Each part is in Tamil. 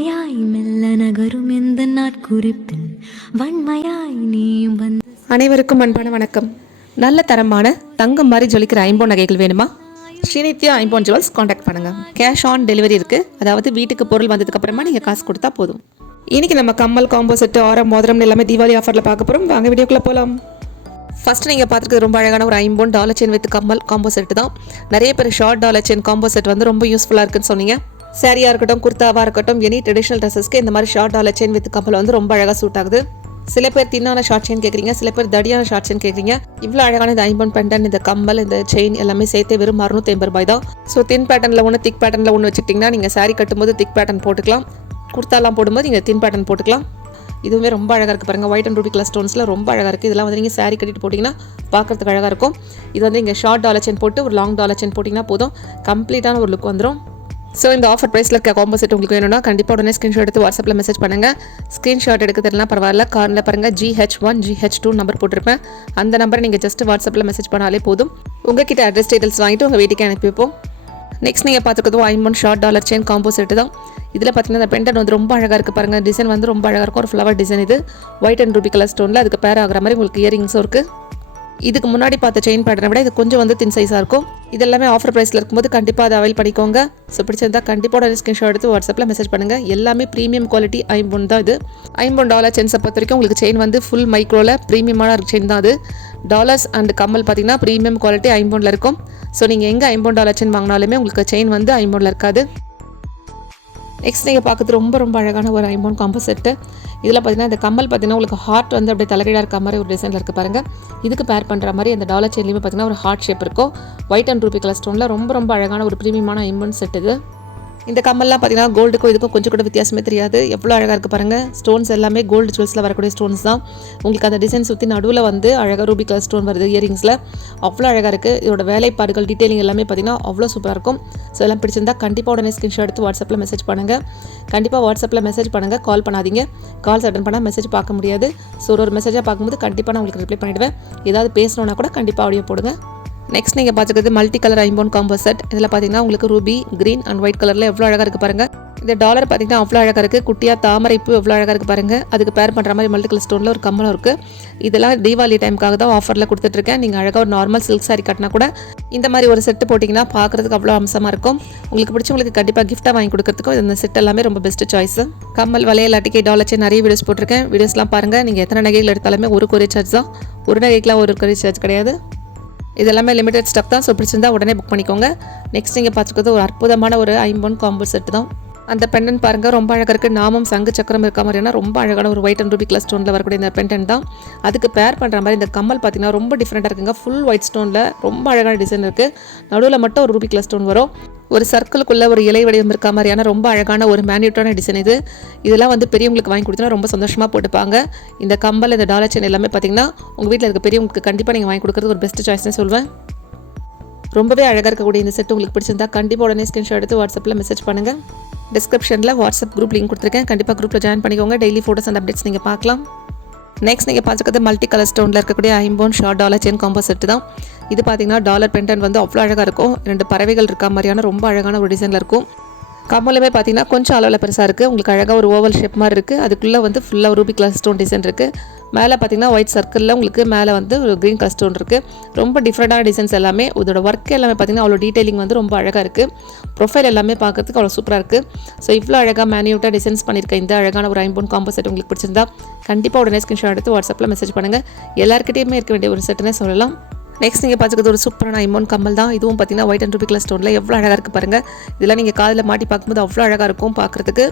வன்மையாய் மெல்ல நகரும் எந்த நாட்குறிப்பில் வன்மையாய் நீயும் வந்து அனைவருக்கும் அன்பான வணக்கம். நல்ல தரமான தங்கம் மாதிரி ஜொலிக்கிற ஐம்போன் நகைகள் வேணுமா? ஸ்ரீநித்யா ஐம்போன் ஜுவல்ஸ் காண்டாக்ட் பண்ணுங்கள் கேஷ் ஆன் டெலிவரி இருக்குது அதாவது வீட்டுக்கு பொருள் வந்ததுக்கப்புறமா நீங்கள் காசு கொடுத்தா போதும். இன்னைக்கு நம்ம கம்மல் காம்போ செட்டு ஆரம் மோதிரம் எல்லாமே தீபாவளி ஆஃபரில் பார்க்க போகிறோம் வாங்க வீடியோக்குள்ளே போகலாம் ஃபர்ஸ்ட் நீங்கள் பார்த்துருக்கிறது ரொம்ப அழகான ஒரு ஐம்போன் டாலர் செயின் வித் கம்மல் காம்போ செட்டு தான். நிறைய பேர் short dollar chain combo set வந்து ரொம்ப யூஸ்ஃபுல்லாக இருக்குன்னு சொன்னீங்க. சாரியாக இருக்கட்டும் குர்த்தாவாக இருக்கட்டும் எனி ட்ரெடிஷனல் ட்ரெஸ்ஸஸ்க்கு இந்த மாதிரி ஷார்ட் டாலர் செயின் வித் கம்பல் வந்து ரொம்ப அழகாக சூட் ஆகுது. சில பேர் தின்னான ஷார்ட் செயின் கேட்குறீங்க சில பேர் தடியான ஷார்ட் செயின் கேட்குறீங்க இவ்வளோ அழகான இந்த ஐம்பன் பெண்டன் இந்த கம்மல் இந்த செயின் எல்லாமே சேர்த்து வெறும் அறுநூத்தி ஐம்பது ரூபாய் தான். ஸோ தின் பேட்டர்னில் ஒன்று திக் பேட்டர்னில் ஒன்று வச்சுக்கிட்டிங்கன்னா நீங்கள் சாரி கட்டும்போது திக் பேட்டர்ன் போட்டுக்கலாம். குர்த்தாலாம் போடும்போது நீங்கள் தின் பேட்டர்ன் போட்டுக்கலாம். இதுவுமே ரொம்ப அழகாக இருக்குது பாருங்கள் ஒயிட் அண்ட் ரூபி கலர் ஸ்டோன்ஸில் ரொம்ப அழகாக இருக்குது இதெல்லாம் வந்து நீங்கள் சாரி கட்டிட்டு போட்டிங்கன்னா பார்க்குறதுக்கு அழகாக இருக்கும். இது வந்து இங்கே ஷார்ட் டாலர் செயின் போட்டு ஒரு லாங் டாலர் செயின் போட்டிங்கன்னா போதும். கம்ப்ளீட்டான ஒரு லுக் வந்துடும் ஸோ இந்த ஆஃபர் ப்ரைஸில் இருக்க காம்போ செட் உங்களுக்கு வேணும்னா கண்டிப்பாக உடனே ஸ்க்ரீன்ஷாட் எடுத்து வாட்ஸ்அப்பில் மெசேஜ் பண்ணுங்கள் ஸ்க்ரீன்ஷாட் எடுக்க தெரியலாம் பரவாயில்ல. கார்னில் பாருங்கள் GH one GH two number போட்டிருப்பேன். அந்த நம்பரை நீங்கள் ஜஸ்ட் வாட்ஸ்அப்பில் மெசேஜ் பண்ணாலே போதும். உங்ககிட்ட அட்ரஸ் டீட்டெயில்ஸ் வாங்கிட்டு உங்கள் வீட்டுக்கு அனுப்பிப்போம் நெக்ஸ்ட் நீங்கள் பார்த்துக்கிறதும் Impon short dollar chain combo set தான். இதில் பார்த்தீங்கன்னா இந்த பெண்டன் வந்து ரொம்ப அழகாக இருக்குது பாருங்கள் டிசைன் வந்து ரொம்ப அழகாக இருக்கும். ஒரு ஃப்ளவர் டிசைன் இது. ஒயிட் அண்ட் ரூபி கலர் ஸ்டோனில் அதுக்கு பேர் ஆகிற மாதிரி உங்களுக்கு இயரிங்ஸும் இருக்குது இதுக்கு முன்னாடி பார்த்த செயின் பேட்டர்னை விட இது கொஞ்சம் வந்து தின் சைஸாக இருக்கும். இது எல்லாமே ஆஃபர் ப்ரைஸில் இருக்கும்போது கண்டிப்பாக அதை அவைல் பண்ணிக்கோங்க. ஸோ பிடிச்சிருந்தா கண்டிப்பாக ஒரு ஸ்க்ரீன்ஷாட் எடுத்து வாட்ஸ்அப்பில் மெசேஜ் பண்ணுங்கள் எல்லாமே ப்ரீமியம் குவாலிட்டி ஐம்பொன் தான் இது. ஐம்பொன் டாலர் செயின்ஸை பொறுத்த வரைக்கும் உங்களுக்கு செயின் வந்து ஃபுல் மைக்ரோவில் ப்ரீமியமான செயின் தான் அது. டாலர்ஸ் அண்ட் கம்மல் பார்த்தீங்கன்னா ப்ரீமியம் குவாலிட்டி ஐம்பொனில் இருக்கும். ஸோ நீங்கள் எங்கே ஐம்பொன் டாலர் செயின் வாங்கினாலுமே உங்களுக்கு செயின் வந்து ஐம்பொனில் இருக்காது. நெக்ஸ்ட் நீங்கள் பார்க்குறது ரொம்ப ரொம்ப அழகான ஒரு ஐம்போன் காம்போ செட்டு இதில் பார்த்தீங்கன்னா இந்த கம்மல் பார்த்தீங்கன்னா உங்களுக்கு ஹார்ட் வந்து அப்படியே தலைகீழாக இருக்க மாதிரி ஒரு டிசைனில் இருக்குது பாருங்கள் இதுக்கு பேர் பண்ணுற மாதிரி அந்த டாலர் செயின்லேயுமே பார்த்தீங்கன்னா ஒரு ஹார்ட் ஷேப் இருக்கும். ஒயிட் அண்ட் ரூபி கலர் ஸ்டோனில் ரொம்ப ரொம்ப அழகான ஒரு ப்ரீமியமான ஐம்போன் செட் இது. இந்த கம்மல்லாம் பார்த்தீங்கன்னா கோல்டுக்கும் இதுக்கும் கொஞ்சம் கூட வித்தியாசமே தெரியாது. எவ்வளோ அழகாக இருக்குது பாருங்கள் ஸ்டோன்ஸ் எல்லாமே கோல்டு ஜுவல்ஸில் வரக்கூடிய ஸ்டோன்ஸ் தான். உங்களுக்கு அந்த டிசைன் சுற்றி நடுவில் வந்து அழகாக ரூபி கலர் ஸ்டோன் வருது இயரிங்ஸில் அவ்வளோ அழகாக இருக்குது இதோட வேலைப்பாடுகள் டீட்டெயிலிங் எல்லாமே பார்த்தீங்கன்னா அவ்வளோ சூப்பராக இருக்கும். ஸோ எல்லாம் பிடிச்சிருந்தா கண்டிப்பாக உடனே ஸ்கிரீன்ஷாட் எடுத்து வாட்ஸ்அப்பில் மெசேஜ் பண்ணுங்கள் கண்டிப்பாக வாட்ஸ்அப்பில் மெசேஜ் பண்ணுங்கள் கால் பண்ணாதீங்க. கால்ஸ் அட்டன் பண்ணால் மெசேஜ் பார்க்க முடியாது. ஸோ ஒரு ஒரு மெசேஜாக பார்க்கும்போது கண்டிப்பாக நான் உங்களுக்கு ரிப்ளை பண்ணிவிடுவேன் ஏதாவது பேசணுன்னா கூட கண்டிப்பாக ஆடியோ போடுங்க. நெக்ஸ்ட் நீங்கள் பார்த்துக்கிறது மல்டி கலர் ஐம்போன் காம்போ செட் இதில் பார்த்தீங்கன்னா உங்களுக்கு ரூபி க்ரீன் அண்ட் ஒயிட் கலரில் எவ்வளோ அழகாக இருக்குது பாருங்கள் இந்த டாலர் பார்த்தீங்கன்னா அவ்வளோ அழகாக இருக்குது குட்டியாக தாமரை பூ எவ்வளோ அழகாக இருக்குது பாருங்கள் அதுக்கு பேர் பண்ணுற மாதிரி மல்டி கலர் ஸ்டோனில் ஒரு கம்மலும் இருக்குது இதெல்லாம் தீபாவளி டைமுக்காக தான் ஆஃபரில் கொடுத்துட்ருக்கேன் நீங்கள் அழகாக ஒரு நார்மல் சில்க் சாரி கட்டினா கூட இந்த மாதிரி ஒரு செட்டு போட்டிங்கன்னா பார்க்குறதுக்கு அவ்வளோ அம்சமாக இருக்கும். உங்களுக்கு பிடிச்சவங்களுக்கு கண்டிப்பாக கிஃப்ட்டாக வாங்கி கொடுக்கறதுக்கும் இந்த செட் எல்லாமே ரொம்ப பெஸ்ட் சாய்ஸ் கம்மல் வளையல் அட்டிக்கை டாலர் நிறைய வீடியோஸ் போட்டிருக்கேன். வீடியோஸ்லாம் பாருங்கள் நீங்கள் எத்தனை நகைகள் எடுத்தாலுமே ஒரு கொரியர் சார்ஜ் தான். ஒரு நகைக்கெலாம் ஒரு கொரியர் சார்ஜ் கிடையாது. இது எல்லாமே லிமிடெட் ஸ்டாக் தான். ஸோ பிடிச்சிருந்தா உடனே புக் பண்ணிக்கோங்க. நெக்ஸ்ட் நீங்கள் பார்த்துக்கிறது ஒரு அற்புதமான ஒரு ஐம்பொன் காம்போ செட் தான். அந்த பெண்டன் பாருங்கள் ரொம்ப அழகாக இருக்குது நாமம் சங்கு சக்கரம் இருக்க மாதிரியான ரொம்ப அழகான ஒரு ஒயிட் அண்ட் ரூபி கலர் ஸ்டோனில் வரக்கூடிய இந்த பெண்டன் தான். அதுக்கு பேர் பண்ணுற மாதிரி இந்த கம்மல் பார்த்தீங்கன்னா ரொம்ப டிஃப்ரெண்ட்டாக இருக்குங்க. ஃபுல் ஒயிட் ஸ்டோனில் ரொம்ப அழகான டிசைன் இருக்குது நடுவில் மட்டும் ஒரு ரூபி கலர் ஸ்டோன் வரும். ஒரு சர்க்கிளுக்குள்ளே ஒரு இலை வடிவம் இருக்க மாதிரியான ரொம்ப அழகான ஒரு மேன்யூட்டான டிசைன் இது. இதெல்லாம் வந்து பெரியவங்களுக்கு வாங்கி கொடுத்தா ரொம்ப சந்தோஷமாக போட்டுப்பாங்க. இந்த கம்பல் இந்த டாலர் செயின் எல்லாமே பார்த்தீங்கன்னா உங்கள் வீட்டில் இருக்க பெரியவங்களுக்கு கண்டிப்பாக நீங்கள் வாங்கி கொடுக்குறது ஒரு பெஸ்ட் சாய்ஸ்னு சொல்வேன். ரொம்பவே அழகாக இருக்கக்கூடிய இந்த செட் உங்களுக்கு பிடிச்சிருந்தா கண்டிப்பாக உடனே ஸ்கிரீன்ஷாட் எடுத்து வாட்ஸ்அப்பில் மெசேஜ் பண்ணுங்கள் டிஸ்கிரிப்ஷனில் வாட்ஸ்அப் குரூப் லிங்க் கொடுத்துருக்கேன். கண்டிப்பாக குரூப்பில் ஜாயின் பண்ணிக்கோங்க. டெய்லி ஃபோட்டோஸ் அண்ட் அப்டேட்ஸ் நீங்கள் பார்க்கலாம். நெக்ஸ்ட் நீங்கள் பார்த்துக்கிறது மல்டி கலர் ஸ்டோனில் இருக்கக்கூடிய ஐம்போன் short dollar chain combo set தான். இது பார்த்தீங்கன்னா டாலர் பென்டன் வந்து அவ்வளோ அழகாக இருக்கும். ரெண்டு பறவைகள் இருக்க மாதிரியான ரொம்ப அழகான ஒரு டிசைனில் இருக்கும். கம்மலுமே பார்த்தீங்கன்னா கொஞ்சம் அளவில் பெருசாக இருக்குது உங்களுக்கு அழகாக ஒரு ஓவல் ஷேப் மாதிரி இருக்குது அதுக்குள்ளே வந்து ஃபுல்லாக ரூபி கலர் ஸ்டோன் டிசைன் இருக்குது மேலே பார்த்தீங்கன்னா ஒயிட் சர்க்கிளில் உங்களுக்கு மேலே வந்து ஒரு க்ரீன் கலர் ஸ்டோன் இருக்குது ரொம்ப டிஃப்ரெண்ட்டான டிசைன்ஸ் எல்லாமே. இதோட ஒர்க் எல்லாமே பார்த்தீங்கன்னா அவ்வளோ டீட்டெயிலிங் வந்து ரொம்ப அழகாக இருக்குது ப்ரொஃபைல் எல்லாமே பார்க்குறதுக்கு அவ்வளோ சூப்பராக இருக்குது ஸோ இவ்வளோ அழகாக மேனியூட்டாக டிசைன்ஸ் பண்ணியிருக்க இந்த அழகான ஒரு ஐம்போன் காம்போ செட் உங்களுக்கு பிடிச்சிருந்தா கண்டிப்பாக உடனே ஸ்க்ரீன்ஷாட் எடுத்து வாட்ஸ்அப்பில் மெசேஜ் பண்ணுங்கள் எல்லாருக்கிட்டையுமே இருக்க வேண்டிய ஒரு செட்டுனே சொல்லலாம். நெக்ஸ்ட் நீங்கள் பார்த்துக்கிறது ஒரு சூப்பரான ஐமோன் கம்மல் தான். இதுவும் பார்த்தீங்கன்னா ஒயிட் அண்ட் ரூபி கலர் ஸ்டோனில் எவ்வளோ அழகாக இருக்குது பாருங்கள் இதெல்லாம் நீங்கள் காதில் மாட்டி பார்க்கும்போது அவ்வளோ அழகாக இருக்கும் பார்க்குறதுக்கு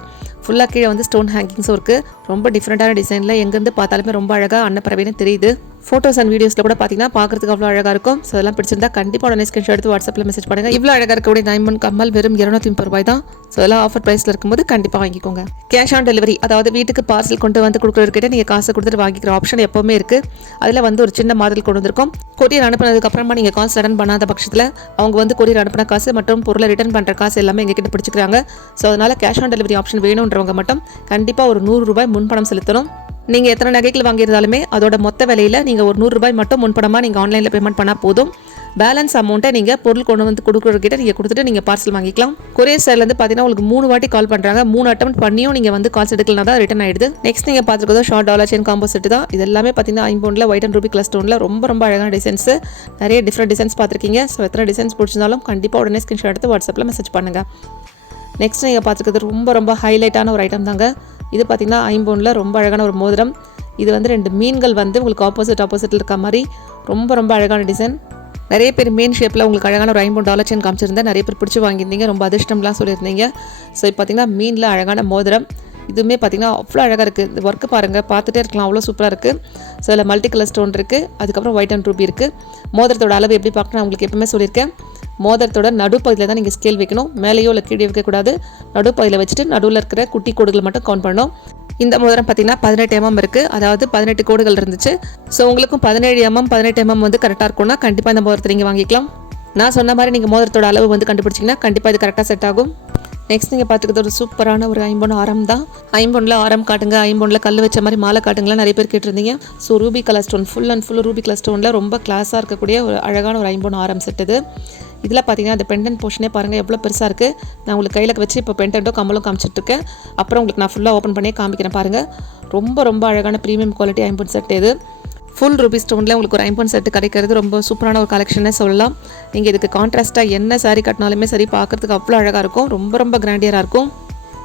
ஃபுல்லாக கீழே வந்து ஸ்டோன் ஹேங்கிங்ஸும் இருக்குது ரொம்ப டிஃப்ரெண்ட்டான டிசைனில் எங்கேருந்து பார்த்தாலுமே ரொம்ப அழகாக அன்னப்பறவைன்னு தெரியுது. ஃபோட்டோஸ் அண்ட் வீடியோஸில் கூட பார்த்தீங்கன்னா பார்க்குறதுக்கு அவ்வளோ அழகாக இருக்கும். ஸோ அதெல்லாம் பிடிச்சிருந்தா கண்டிப்பாக உடனே ஸ்கிரீன்ஷாட் எடுத்து வாட்ஸ்அப்பில் மெசேஜ் பண்ணுங்கள் இவ்வளோ அழகாக இருக்கக்கூடிய டைமண்ட் கம்மல் வெறும் இரநூத்தி முப்பது ரூபாய் தான். ஸோ அதெல்லாம் ஆஃபர் ப்ரைஸில் இருக்கும்போது கண்டிப்பாக வாங்கிக்கோங்க. கேஷ் ஆன் டெலிவரி அதாவது வீட்டுக்கு பார்சல் கொண்டு வந்து கொடுக்குறதுக்கிட்ட நீங்கள் காசு கொடுத்துட்டு வாங்கிக்கிற ஆப்ஷன் எப்போவுமே இருக்குது அதில் வந்து ஒரு சின்ன மாதிரி கொண்டு வந்திருக்கும். கொரியர் அனுப்பினதுக்கப்புறமா நீங்கள் காசு ரிட்டன் பண்ணாத பட்சத்தில் அவங்க வந்து கொரியர் அனுப்பின காசு மற்றும் பொருளை ரிட்டன் பண்ணுற காசு எல்லாமே எங்ககிட்ட பிடிச்சிக்கிறாங்க. ஸோ அதனால் கேஷ் ஆன் டெலிவரி ஆப்ஷன் வேணுன்றவங்க மட்டும் கண்டிப்பாக ஒரு நூறு ரூபாய் முன்பணம் செலுத்தணும். நீங்கள் எத்தனை நகைகள் வாங்கியிருந்தாலுமே அதோட மொத்த விலையில் நீங்கள் ஒரு நூறுரூபாய் மட்டும் முன்பணமாக நீங்கள் ஆன்லைனில் பேமெண்ட் பண்ணால் போதும். பேலன்ஸ் அமௌண்ட்டை நீங்கள் பொருள் கொண்டு வந்து கொடுக்குறக்கிட்ட நீங்கள் கொடுத்துட்டு நீங்கள் பார்சல் வாங்கிக்கலாம். கொரியர் சைட்லேருந்து பார்த்தீங்கன்னா உங்களுக்கு மூணு வாட்டி கால் பண்ணுறாங்க மூணு அட்டம் பண்ணியும் நீங்கள் வந்து கால்ஸ் எடுக்கலாம் தான் ரிட்டன் ஆயிடுது. நெக்ஸ்ட் நீங்கள் பார்த்துருக்கதோ short dollar chain combo set தான் இது எல்லாமே பார்த்தீங்கன்னா ஐம்பவுண்டில் ஒயிட் அண்ட் ரூபி கிளஸ் ஸ்டோனில் ரொம்ப ரொம்ப அழகான டிசைன்ஸ் நிறைய டிஃப்ரெண்ட் டிசைன்ஸ் பார்த்துருக்கீங்க ஸோ எத்தனை டிசைன்ஸ் பிடிச்சிருந்தாலும் கண்டிப்பாக உடனே ஸ்கிரீன்ஷாட் எடுத்து வாட்ஸ்அப்பில் மெசேஜ் பண்ணுங்கள் நெக்ஸ்ட் நீங்கள் பார்த்துருக்கிறது ரொம்ப ரொம்ப ஹைலைட்டான ஒரு ஐட்டம் தாங்க. இது பார்த்தீங்கன்னா ஐம்பொன்னில் ரொம்ப அழகான ஒரு மோதிரம். இது வந்து ரெண்டு மீன்கள் வந்து உங்களுக்கு ஆப்போசிட் ஆப்போசிட்டில் இருக்க மாதிரி ரொம்ப ரொம்ப அழகான டிசைன் நிறைய பேர் மீன் ஷேப்பில் உங்களுக்கு அழகான ஒரு ஐம்பது டாலர் செயின் காமிச்சிருந்தேன் நிறைய பேர் பிடிச்சி வாங்கியிருந்தீங்க. ரொம்ப அதிர்ஷ்டம்லாம் சொல்லியிருந்தீங்க. ஸோ இப்போ பார்த்தீங்கன்னா மீனில் அழகான மோதிரம். இதுவுமே பார்த்தீங்கன்னா அவ்வளோ அழகாக இருக்குது இந்த ஒர்க்கு பாருங்கள் பார்த்துட்டே இருக்கலாம். அவ்வளோ சூப்பராக இருக்குது ஸோ அதில் மல்டி கலர் ஸ்டோன் இருக்குது அதுக்கப்புறம் ஒயிட் அண்ட் ரூபி இருக்குது மோதிரத்தோட அளவு எப்படி பார்க்கணும்? உங்களுக்கு எப்பவுமே சொல்லியிருக்கேன். மோதிரத்தோட நடுப்பகுதியில் தான் நீங்கள் ஸ்கேல் வைக்கணும். மேலேயோ இல்லை கீழே வைக்கக்கூடாது. நடுப்பகுதியில் வச்சுட்டு நடுவில் இருக்கிற குட்டி கோடுகள் மட்டும் கவுண்ட் பண்ணணும். இந்த மோதிரம் பார்த்தீங்கன்னா பதினெட்டு எம்எம் இருக்குது அதாவது பதினெட்டு கோடுகள் இருந்துச்சு. ஸோ உங்களுக்கும் பதினேழு எம்எம் பதினெட்டு எம்எம் வந்து கரெக்டாக இருக்கும்னா கண்டிப்பாக இந்த மோதிரத்தை நீங்கள் வாங்கிக்கலாம். நான் சொன்ன மாதிரி நீங்கள் மோதிரத்தோட அளவு வந்து கண்டுபிடிச்சிங்கன்னா கண்டிப்பாக இது கரெக்டாக செட் ஆகும். நெக்ஸ்ட் நீங்கள் பார்த்துக்கிறது ஒரு சூப்பரான ஒரு ஐம்பொன் ஆரம் தான். ஐம்பொனில் ஆரம் காட்டுங்க ஐம்பொனில் கல் வச்ச மாதிரி மாலை காட்டுங்கலாம் நிறைய பேர் கேட்டிருந்தீங்க. So ruby colour stone full and full ruby colour ஸ்டோனில் ரொம்ப கிளாஸாக இருக்கக்கூடிய ஒரு அழகான ஒரு ஐம்பொன் ஆரம் செட் இது. இதில் பார்த்தீங்கன்னா அந்த பெண்டன்ட் போர்ஷனே பாருங்கள் எவ்வளோ பெருசாக இருக்குது நான் உங்களுக்கு கையில் வச்சு இப்போ பெண்டன்ட்டோ கம்மலும் காமிச்சிட்ருக்கேன். அப்புறம் உங்களுக்கு நான் ஃபுல்லாக ஓப்பன் பண்ணி காமிக்கிறேன் பாருங்கள் ரொம்ப ரொம்ப அழகான ப்ரீமியம் குவாலிட்டி ஐம்பொன் செட் இது. ஃபுல் ருபி ஸ்டோனில் உங்களுக்கு ஒரு ஐம்பன் செட்டு கிடைக்கிறது. ரொம்ப சூப்பரான ஒரு கலெக்ஷனே சொல்லலாம். நீங்கள் இதுக்கு கான்ட்ராஸ்ட்டாக என்ன சாரீ கட்டினாலுமே சரி பார்க்கறதுக்கு அவ்வளோ அழகாக இருக்கும். ரொம்ப ரொம்ப கிராண்டியராக இருக்கும்.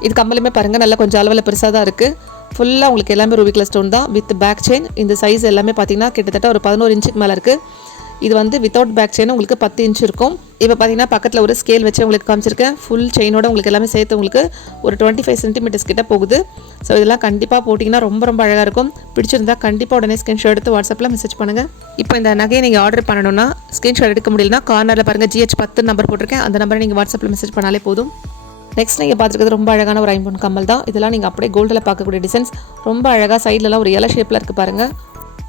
இது கம்மலுமே பாருங்கள் நல்லா கொஞ்சம் அளவில் பெருசாக தான் இருக்குது ஃபுல்லாக உங்களுக்கு எல்லாமே ரூபி ஸ்டோன் தான். வித் பேக் செயின் இந்த சைஸ் எல்லாமே பார்த்தீங்கன்னா கிட்டத்தட்ட ஒரு பதினோரு இன்ச்சுக்கு மேலே இருக்குது இது வந்து வித்தவுட் பேக் செயின் உங்களுக்கு பத்து இன்ச் இருக்கும். இப்போ பார்த்தீங்கன்னா பக்கத்தில் ஒரு ஸ்கேல் வச்சு உங்களுக்கு காமிச்சிருக்கேன் ஃபுல் செயினோட உங்களுக்கு எல்லாமே சேர்த்து உங்களுக்கு ஒரு டுவெண்ட்டி ஃபைவ் சென்டிமீட்டர்ஸ் கிட்ட போகுது. ஸோ இதெல்லாம் கண்டிப்பாக போட்டிங்கன்னா ரொம்ப ரொம்ப அழகாக இருக்கும். பிடிச்சிருந்தா கண்டிப்பாக உடனே ஸ்கிரீன்ஷாட் எடுத்து வாட்ஸ்அப்பில் மெசேஜ் பண்ணுங்கள் இப்போ இந்த நகையை நீங்கள் ஆர்டர் பண்ணணும்னா ஸ்கிரீன்ஷாட் எடுக்க முடியலனா கார்னரில் பாருங்கள் ஜிஹெச் பத்து நம்பர் போட்டிருக்கேன். அந்த நம்பரை நீங்கள் வாட்ஸ்அப்பில் மெசேஜ் பண்ணாலே போதும். நெக்ஸ்ட் நீங்கள் பார்த்துருக்கிறது ரொம்ப அழகான ஒரு ஐம்பொன் கம்மல் தான். இதெல்லாம் நீங்கள் அப்படியே கோல்டில் பார்க்கக்கூடிய டிசைன்ஸ் ரொம்ப அழகாக சைட்லலாம் ஒரு இலை ஷேப்பில் இருக்குது பாருங்கள்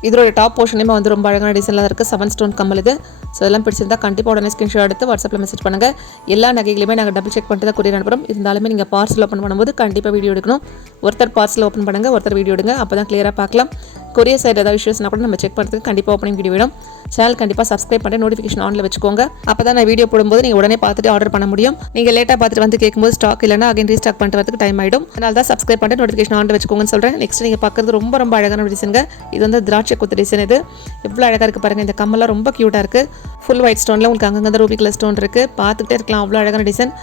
இதோட டாப் போர்ஷனுமே வந்து ரொம்ப அழகான டிசைனில் இருக்குது செவன் ஸ்டோன் கம்மல் இது. ஸோ இதெல்லாம் பிடிச்சிருந்தா கண்டிப்பாக உடனே ஸ்கிரீன்ஷாட் எடுத்து வாட்ஸ்அப்பில் மெசேஜ் பண்ணுங்கள் எல்லா நகைகளையுமே நாங்கள் டபுள் செக் பண்ணிட்டு தான் கொரியர் அனுப்புகிறோம் இருந்தாலுமே நீங்கள் பார்சல் ஓப்பன் பண்ணும்போது கண்டிப்பாக வீடியோ எடுக்கணும். ஒருத்தர் பார்சல் ஓப்பன் பண்ணுங்கள் ஒருத்தர் வீடியோ எடுங்க. அப்போ தான் கிளியராக பார்க்கலாம். கொரியர் சைடு ஏதாவது இஷ்யூஸ்னா கூட நம்ம செக் பண்ணுறதுக்கு கண்டிப்பாக ஓப்பனிங் வீடியோ விடும் சேனல் கண்டிப்பாக சப்ஸ்கிரைப் பண்ணி நோட்டிஃபிகேஷன் ஆனில் வச்சுக்கோங்க. அப்போ தான் நான் வீடியோ போடும்போது நீங்கள் உடனே பார்த்துட்டு ஆர்டர் பண்ண முடியும். நீங்கள் லேட்டாக பார்த்துட்டு வந்து கேட்கும்போது ஸ்டாக் இல்லைனா அகைன் ரீஸ்டாக் பண்ணிட்டு வரதுக்கு டைம் ஆகிடும் அதனால தான் சப்ஸ்கிரைப் பண்ணிட்டு நோட்டிஃபிகேஷன் ஆன் வச்சுக்கோங்கன்னு சொல்கிறேன் நெக்ஸ்ட் நீங்கள் பார்க்குறது ரொம்ப ரொம்ப அழகான டிசைனுங்க இது வந்து திராட்சை குத்து டிசைன் இது. எவ்வளோ அழகாக இருக்குது பாருங்கள் இந்த கம்மெல்லாம் ரொம்ப க்யூட்டாக இருக்குது ஃபுல் ஒயிட் ஸ்டோனில் உங்களுக்கு அங்கங்கே ரூபி கலர் ஸ்டோன் இருக்குது பார்த்துக்கிட்டே இருக்கலாம். அவ்வளோ அழகான டிசைன்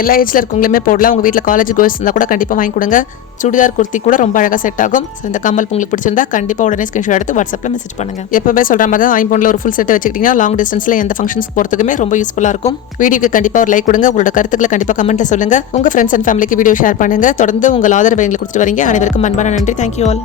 எல்லா ஏஜில் இருக்கவங்களுமே போடலாம். உங்கள் வீட்டில் காலேஜ் கோர்ஸ் இருந்தால் கூட கண்டிப்பாக வாங்கி கொடுங்க. சுடிதார் குர்த்தி கூட ரொம்ப அழகாக செட் ஆகும். ஸோ இந்த கம்மல் உங்களுக்கு பிடிச்சிருந்தா கண்டிப்பாக உடனே ஸ்கிரீன்ஷாட் எடுத்து வாட்ஸ்அப்பில் மெசேஜ் பண்ணுங்கள் எப்பவுமே சொல்கிற மாதிரி தான் ஐம்பொன்னில் ஒரு ஃபுல் செட் வச்சுக்கிட்டிங்கன்னா லாங் டிஸ்டன்ஸில் எந்த ஃபங்க்ஷன்ஸ் போகிறதுக்குமே ரொம்ப யூஸ்ஃபுல்லாக இருக்கும். வீடியோக்கு கண்டிப்பாக ஒரு லைக் கொடுங்க. உங்களோட கருத்துக்களை கண்டிப்பாக கமெண்ட்டில் சொல்லுங்கள் உங்கள் ஃப்ரெண்ட்ஸ் அண்ட் ஃபேமிலிக்கு வீடியோ ஷேர் பண்ணுங்கள் தொடர்ந்து உங்கள் ஆதரவை எங்களுக்கு கொடுத்துட்டு வரீங்க. அனைவருக்கும் அன்பான நன்றி. Thank you all